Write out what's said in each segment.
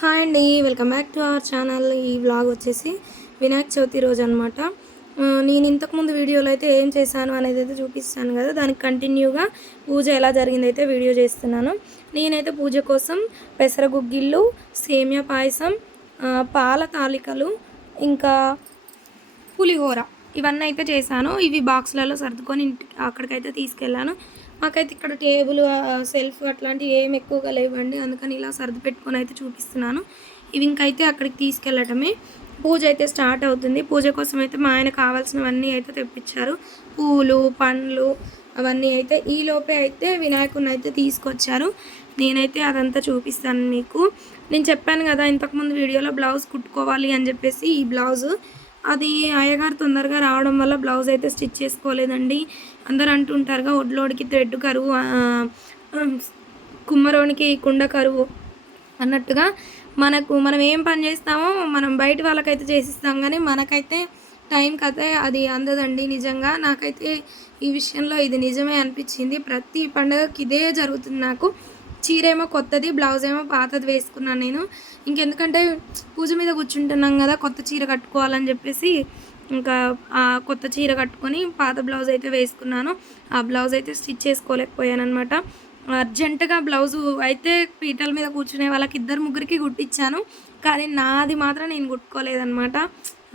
Hi అండి welcome back to our channel. ఈ vlog వచ్చేసి వినాయక చవితి రోజు అనమాట నేను ఇంతకుముందు వీడియోలో అయితే ఏం చేశాను అనేది అయితే చూపిస్తాను కదా. దానికి కంటిన్యూగా పూజ ఎలా జరిగింది అయితే వీడియో చేస్తున్నాను. నేనైతే పూజ కోసం పెసరగుగ్గిళ్ళు సేమియా పాయసం పాల తాలికలు ఇంకా పులిహోర ఇవన్నీ అయితే చేశాను. ఇవి బాక్స్లలో సర్దుకొని ఇంటికి అక్కడికైతే తీసుకెళ్ళాను. మాకైతే ఇక్కడ టేబుల్ సెల్ఫ్ అట్లాంటివి ఏం ఎక్కువగా లేవండి. అందుకని ఇలా సర్ది పెట్టుకొని అయితే చూపిస్తున్నాను. ఇవి ఇంకైతే అక్కడికి తీసుకెళ్ళటమే. పూజ అయితే స్టార్ట్ అవుతుంది. పూజ కోసం అయితే మా ఆయన కావాల్సినవన్నీ అయితే తెప్పించారు. పూలు పండ్లు అవన్నీ అయితే ఈ లోపే అయితే వినాయకుడిని అయితే తీసుకొచ్చారు. నేనైతే అదంతా చూపిస్తాను మీకు. నేను చెప్పాను కదా ఇంతకుముందు వీడియోలో బ్లౌజ్ కుట్టుకోవాలి అని చెప్పేసి ఈ బ్లౌజ్. అది అయ్యగారు తొందరగా రావడం వల్ల బ్లౌజ్ అయితే స్టిచ్ చేసుకోలేదండి. అందరు అంటుంటారుగా ఒడ్లోడికి థ్రెడ్ కరువు కుమ్మరోనికి కుండ కరువు అన్నట్టుగా మనకు మనం ఏం పని చేస్తామో మనం బయట వాళ్ళకైతే చేసిస్తాం. కానీ మనకైతే టైంకి అయితే అది అందదండి నిజంగా. నాకైతే ఈ విషయంలో ఇది నిజమే అనిపించింది. ప్రతి పండగకి ఇదే జరుగుతుంది నాకు. చీర ఏమో కొత్తది బ్లౌజ్ ఏమో పాతది వేసుకున్నాను నేను. ఇంకెందుకంటే పూజ మీద కూర్చుంటున్నాం కదా కొత్త చీర కట్టుకోవాలని చెప్పేసి ఇంకా ఆ కొత్త చీర కట్టుకొని పాత బ్లౌజ్ అయితే వేసుకున్నాను. ఆ బ్లౌజ్ అయితే స్టిచ్ చేసుకోలేకపోయాను అనమాట అర్జెంటుగా బ్లౌజు అయితే పీటల మీద కూర్చునే వాళ్ళకి ఇద్దరు ముగ్గురికి కుట్టించాను. కానీ నాది మాత్రం నేను కుట్టుకోలేదనమాట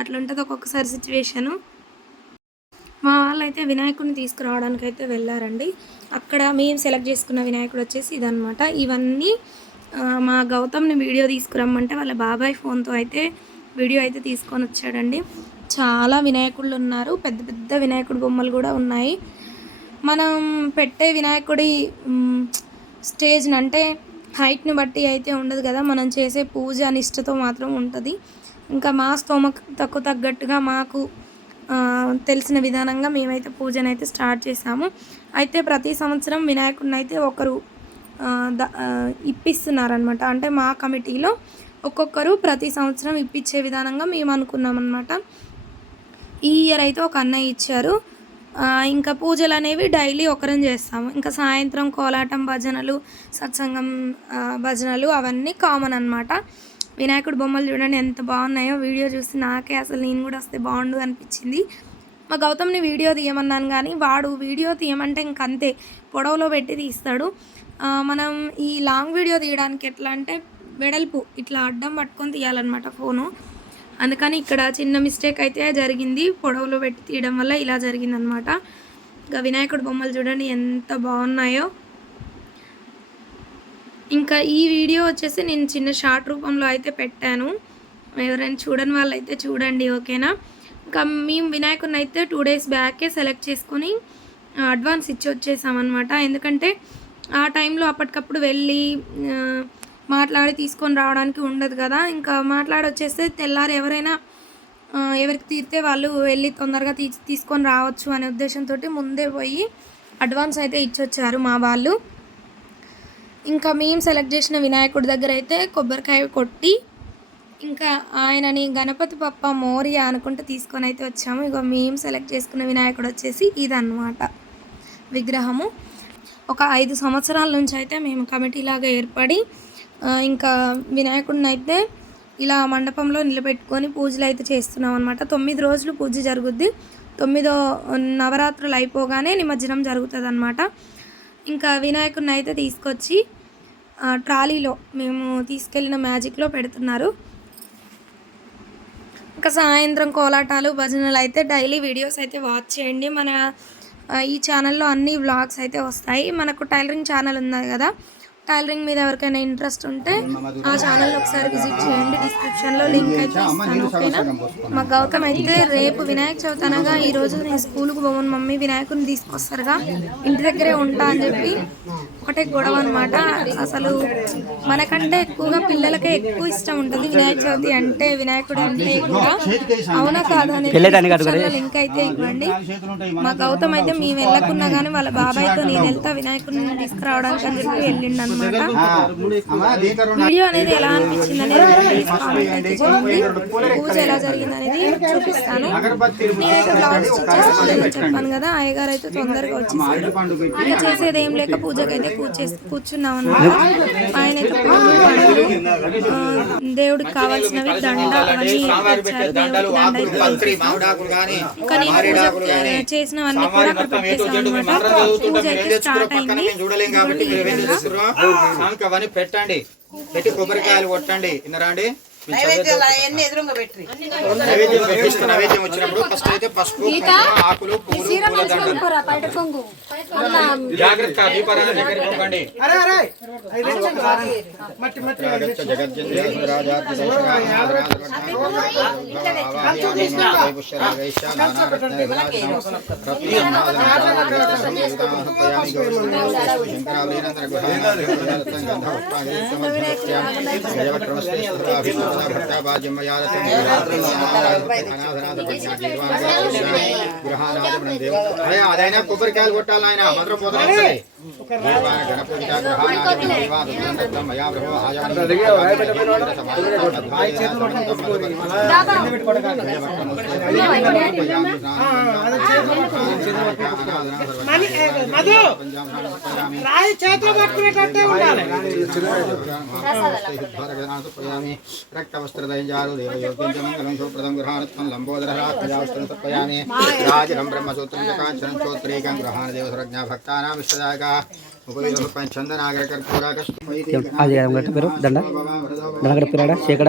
అట్లుంటుంది ఒక్కొక్కసారి సిచ్యువేషను మా వాళ్ళు అయితే వినాయకుడిని తీసుకురావడానికి అయితే వెళ్ళారండి. అక్కడ మేము సెలెక్ట్ చేసుకున్న వినాయకుడు వచ్చేసి ఇదనమాట ఇవన్నీ మా గౌతమ్ని వీడియో తీసుకురమ్మంటే వాళ్ళ బాబాయ్ ఫోన్తో అయితే వీడియో అయితే తీసుకొని వచ్చాడండి. చాలా వినాయకుళ్ళు ఉన్నారు. పెద్ద పెద్ద వినాయకుడి బొమ్మలు కూడా ఉన్నాయి. మనం పెట్టే వినాయకుడి స్టేజ్ని అంటే హైట్ని బట్టి అయితే ఉండదు కదా. మనం చేసే పూజ అనిష్టతో మాత్రం ఉంటుంది. ఇంకా మా స్తోమతకు తగ్గట్టుగా మాకు తెలిసిన విధానంగా మేమైతే పూజను అయితే స్టార్ట్ చేసాము అయితే ప్రతి సంవత్సరం వినాయకుడిని అయితే ఒకరు ద- ఇప్పిస్తున్నారనమాట అంటే మా కమిటీలో ఒక్కొక్కరు ప్రతి సంవత్సరం ఇప్పించే విధానంగా మేము అనుకున్నామన్నమాట ఈ ఇయర్ అయితే ఒక అన్నయ్య ఇచ్చారు. ఇంకా పూజలు అనేవి డైలీ ఒకరం చేస్తాము. ఇంకా సాయంత్రం కోలాటం భజనలు సత్సంగం భజనలు అవన్నీ కామన్ అన్నమాట. వినాయకుడు బొమ్మలు చూడండి ఎంత బాగున్నాయో. వీడియో చూసి నాకే అసలు నేను కూడా వస్తే బాగుండు అనిపించింది. మా గౌతమ్ని వీడియో తీయమన్నాను కానీ వాడు వీడియో తీయమంటే ఇంకంతే పొడవలో పెట్టి తీస్తాడు. మనం ఈ లాంగ్ వీడియో తీయడానికి ఎట్లా అంటే వెడల్పు ఇట్లా అడ్డం పట్టుకొని తీయాలన్నమాట ఫోను. అందుకని ఇక్కడ చిన్న మిస్టేక్ అయితే జరిగింది. పొడవలో పెట్టి తీయడం వల్ల ఇలా జరిగిందనమాట ఇంకా వినాయకుడు బొమ్మలు చూడండి ఎంత బాగున్నాయో. ఇంకా ఈ వీడియో వచ్చేసి నేను చిన్న షార్ట్ రూపంలో అయితే పెట్టాను. ఎవరైనా చూడని వాళ్ళైతే చూడండి ఓకేనా? ఇంకా మేము వినాయకుని అయితే టూ డేస్ బ్యాకే సెలెక్ట్ చేసుకొని అడ్వాన్స్ ఇచ్చి వచ్చేసామన్నమాట. ఎందుకంటే ఆ టైంలో అప్పటికప్పుడు వెళ్ళి మాట్లాడి తీసుకొని రావడానికి ఉండదు కదా. ఇంకా మాట్లాడి వచ్చేస్తే తెల్లారి ఎవరైనా ఎవరికి తీరితే వాళ్ళు వెళ్ళి తొందరగా తీ తీసుకొని రావచ్చు అనే ఉద్దేశంతో ముందే పోయి అడ్వాన్స్ అయితే ఇచ్చొచ్చారు మా వాళ్ళు. ఇంకా మేము సెలెక్ట్ చేసిన వినాయకుడి దగ్గర అయితే కొబ్బరికాయ కొట్టి ఇంకా ఆయనని గణపతి పప్ప మోరియా అనుకుంటూ తీసుకొని అయితే వచ్చాము. ఇక మేము సెలెక్ట్ చేసుకున్న వినాయకుడు వచ్చేసి ఇదన్నమాట విగ్రహము. ఒక ఐదు సంవత్సరాల నుంచి అయితే మేము కమిటీలాగా ఏర్పడి ఇంకా వినాయకుడిని అయితే ఇలా మండపంలో నిలబెట్టుకొని పూజలు అయితే చేస్తున్నాం అనమాట తొమ్మిది రోజులు పూజ జరుగుద్ది. తొమ్మిదో నవరాత్రులు అయిపోగానే నిమజ్జనం జరుగుతుంది అనమాట ఇంకా వినాయకుడిని అయితే తీసుకొచ్చి ట్రాలీలో మేము తీసుకెళ్ళిన మ్యాజిక్లో పెడుతున్నారు. ఇంకా సాయంత్రం కోలాటాలు భజనలు అయితే డైలీ వీడియోస్ అయితే వాచ్ చేయండి. మన ఈ ఛానల్లో అన్ని వ్లాగ్స్ అయితే వస్తాయి. మనకు టైలరింగ్ ఛానల్ ఉన్నది కదా టైలరింగ్ మీద ఎవరికైనా ఇంట్రెస్ట్ ఉంటే ఆ ఛానల్ ఒకసారి విజిట్ చేయండి. డిస్క్రిప్షన్లో లింక్ అయితే ఇస్తాను ఓకేనా? మా గౌతమ్ అయితే రేపు వినాయక చవితి అనగా ఈ రోజు నేను స్కూల్కి పోను మమ్మీ వినాయకుడిని తీసుకొస్తారుగా ఇంటి దగ్గరే ఉంటా అని చెప్పి. ఒకటే గొడవ అనమాట అసలు మనకంటే ఎక్కువగా పిల్లలకే ఎక్కువ ఇష్టం ఉంటుంది వినాయక చవితి అంటే వినాయకుడు అంటే కూడా అవునా కాదా అనేది లింక్ అయితే ఇవ్వండి. మా గౌతమ్ అయితే మేము వెళ్ళకున్నా కానీ వాళ్ళ బాబాయ్తో నేను వెళ్తా వినాయకుడిని తీసుకురావడానికి అని చెప్పి వెళ్ళిండు అనమాట వీడియో అనేది ఎలా అనిపించింది అనేది ప్లీజ్ కామెంట్ అయితే చేయండి పూజ ఎలా జరిగింది అనేది చూపిస్తాను. నేనైతే బ్లౌజ్ స్టిచ్ చేసుకోలేదని చెప్పాను కదా అయ్యగారు అయితే తొందరగా వచ్చేసారు. ఇంకా చేసేది ఏం లేక పూజకైతే కూర్చున్నాం అనమాట ఆయన అయితే పూలు పండ్లు ఆ, దేవుడికి కావాల్సినవి దండ అవన్నీ తెచ్చారు దేవుడికి దండ అయితే మంత్రి మామిడాకులు గాని కానీ పూజ చేసినవన్నీ కూడా అక్కడ పెట్టేసాం అనమాట పూజ అయితే స్టార్ట్ పక్కన అయింది. పెట్టండి. పెట్టి కొబ్బరికాయలు కొట్టండి. విన్నరా అండి? నైవేద్యం వచ్చినప్పుడు ఫస్ట్ అయితే పసుపు ఆకులు పూల జాగ్రత్త దీపారాధన దగ్గరికి పోకండి అదైనా కొబ్బరికాయలు కొట్టాలి ఆయన మంత్రం పోతాయి రాయి చేతిలో పట్టుకునేటట్టే ఉండాలి. రక్తవస్త్రదయాలు దేవయోగ్యం శోప్రదం గృహాణత్వం లంబోదరరాత్మజావస్త్రం తప్పయామి రాజనం బ్రహ్మసూత్రం కాంచనం శ్రోత్రీకం గృహాణ దేవసరజ్ఞా భక్తానాం ఇష్టదాగా దండ? దండ పిరాడా? శేకడ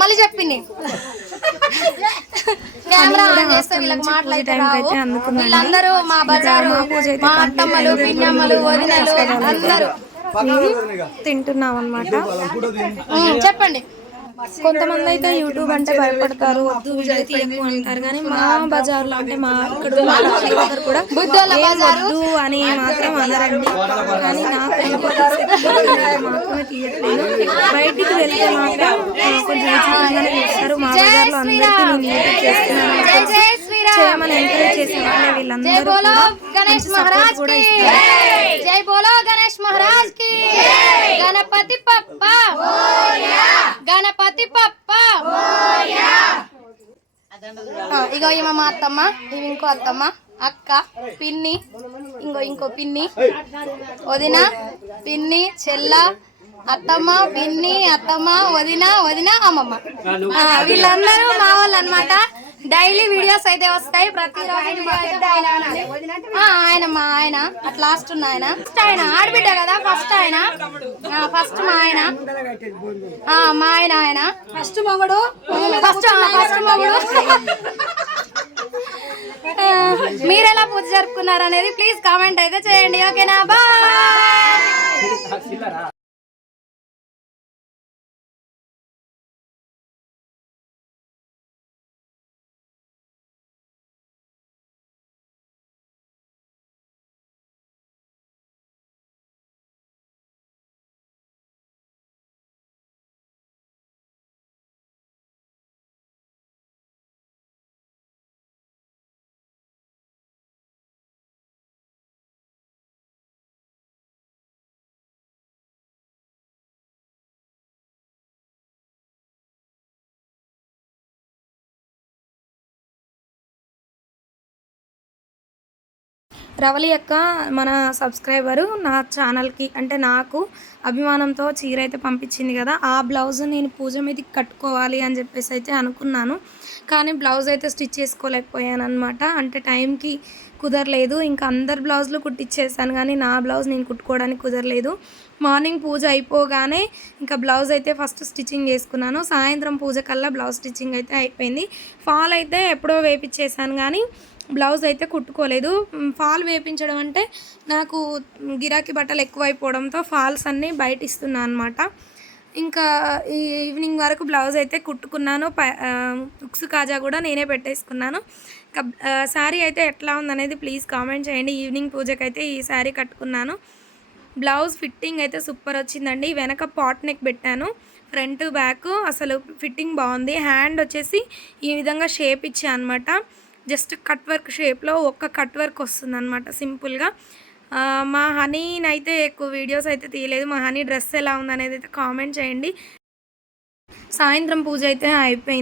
మళ్ళీ చెప్పింది. కెమెరా ఆన్ చేస్తే వీళ్ళకి మాటలైతే రావు. వీళ్ళందరూ మా బజారు మా అత్తమ్మలు పిన్నమ్మలు వదినలు అందరూ. తింటున్నాం అనమాట చెప్పండి. కొంతమంది అయితే యూట్యూబ్ అంటే భయపడతారు. వద్దు వీడియో తీయకు అంటారు. కానీ మా బజార్లో అంటే మా ఇక్కడ కూడా వద్దు అని మాత్రం అనరండి. కానీ నాకు మాత్రమే తీయట్లేదు. బయటికి వెళ్తే మాత్రం కొంచెం విచిత్రంగానే చూస్తారు. మా బజార్లో అందరికీ నేను యూట్యూబ్ చేస్తున్నాను. అని జై జై తెలిసి శ్రీరామ్. చేయమని ఎంకరేజ్ చేసే వాళ్ళే జై వీళ్ళందరూ బోలో కూడా. గణేష్ మంచి support మహారాజ్ కూడా కి. ఇస్తారు జై బోలో గణేష్ మహారాజ్కి. గణపతి పప్ప. గణపతి పప్ప. ఇగో ఈమె మా అత్తమ్మ ఇవి ఇంకో అత్తమ్మ అక్క పిన్ని ఇంకో ఇంకో పిన్ని వదిన పిన్ని చెల్ల అత్తమ్మ పిన్ని అత్తమ్మ వదిన వదిన అమ్మమ్మ. వీళ్ళందరూ మా వాళ్ళు అనమాట డైలీ వీడియోస్ అయితే వస్తాయి. ప్రతి ఆయన మా ఆయన. అట్ లాస్ట్ ఉన్న ఆయన. ఫస్ట్ ఆయన. ఆడబిడ్డ కదా ఫస్ట్ ఆయన. ఫస్ట్ మా ఆయన. ఆ, మా ఆయన ఆయన. ఫస్ట్ మొగడు. ఫస్ట్ ఫస్ట్ మొగడు. మీరు ఎలా పూజ జరుపుకున్నారు అనేది ప్లీజ్ కామెంట్ అయితే చేయండి. ఓకేనా బాయ్ రవలి యొక్క మన సబ్స్క్రైబరు నా ఛానల్కి అంటే నాకు అభిమానంతో చీర అయితే పంపించింది కదా ఆ బ్లౌజ్ నేను పూజ మీదకి కట్టుకోవాలి అని చెప్పేసి అయితే అనుకున్నాను. కానీ బ్లౌజ్ అయితే స్టిచ్ చేసుకోలేకపోయాను అనమాట అంటే టైంకి కుదరలేదు. ఇంకా అందరు బ్లౌజులు కుట్టించేసాను కానీ నా బ్లౌజ్ నేను కుట్టుకోవడానికి కుదరలేదు. మార్నింగ్ పూజ అయిపోగానే ఇంకా బ్లౌజ్ అయితే ఫస్ట్ స్టిచ్చింగ్ చేసుకున్నాను. సాయంత్రం పూజ కల్లా బ్లౌజ్ స్టిచ్చింగ్ అయితే అయిపోయింది. ఫాల్ అయితే ఎప్పుడో వేపించేసాను కానీ బ్లౌజ్ అయితే కుట్టుకోలేదు. ఫాల్ వేపించడం అంటే నాకు గిరాకీ బట్టలు ఎక్కువైపోవడంతో ఫాల్స్ అన్నీ బయట ఇస్తున్నాను అనమాట ఇంకా ఈ ఈవినింగ్ వరకు బ్లౌజ్ అయితే కుట్టుకున్నాను. ప ఆ, కాజా కూడా నేనే పెట్టేసుకున్నాను. ఇంకా శారీ అయితే ఎట్లా ఉందనేది ప్లీజ్ కామెంట్ చేయండి. ఈవినింగ్ పూజకైతే ఈ శారీ కట్టుకున్నాను. బ్లౌజ్ ఫిట్టింగ్ అయితే సూపర్ వచ్చిందండి. వెనక పాట్ నెక్ పెట్టాను. ఫ్రంట్ బ్యాక్ అసలు ఫిట్టింగ్ బాగుంది. హ్యాండ్ వచ్చేసి ఈ విధంగా షేప్ ఇచ్చా అనమాట జస్ట్ కట్ వర్క్ షేప్లో ఒక్క కట్ వర్క్ వస్తుంది అనమాట సింపుల్గా మా హనీని అయితే ఎక్కువ వీడియోస్ అయితే తీయలేదు. మా హనీ డ్రెస్ ఎలా ఉందనేది అయితే కామెంట్ చేయండి. సాయంత్రం పూజ అయితే అయిపోయింది.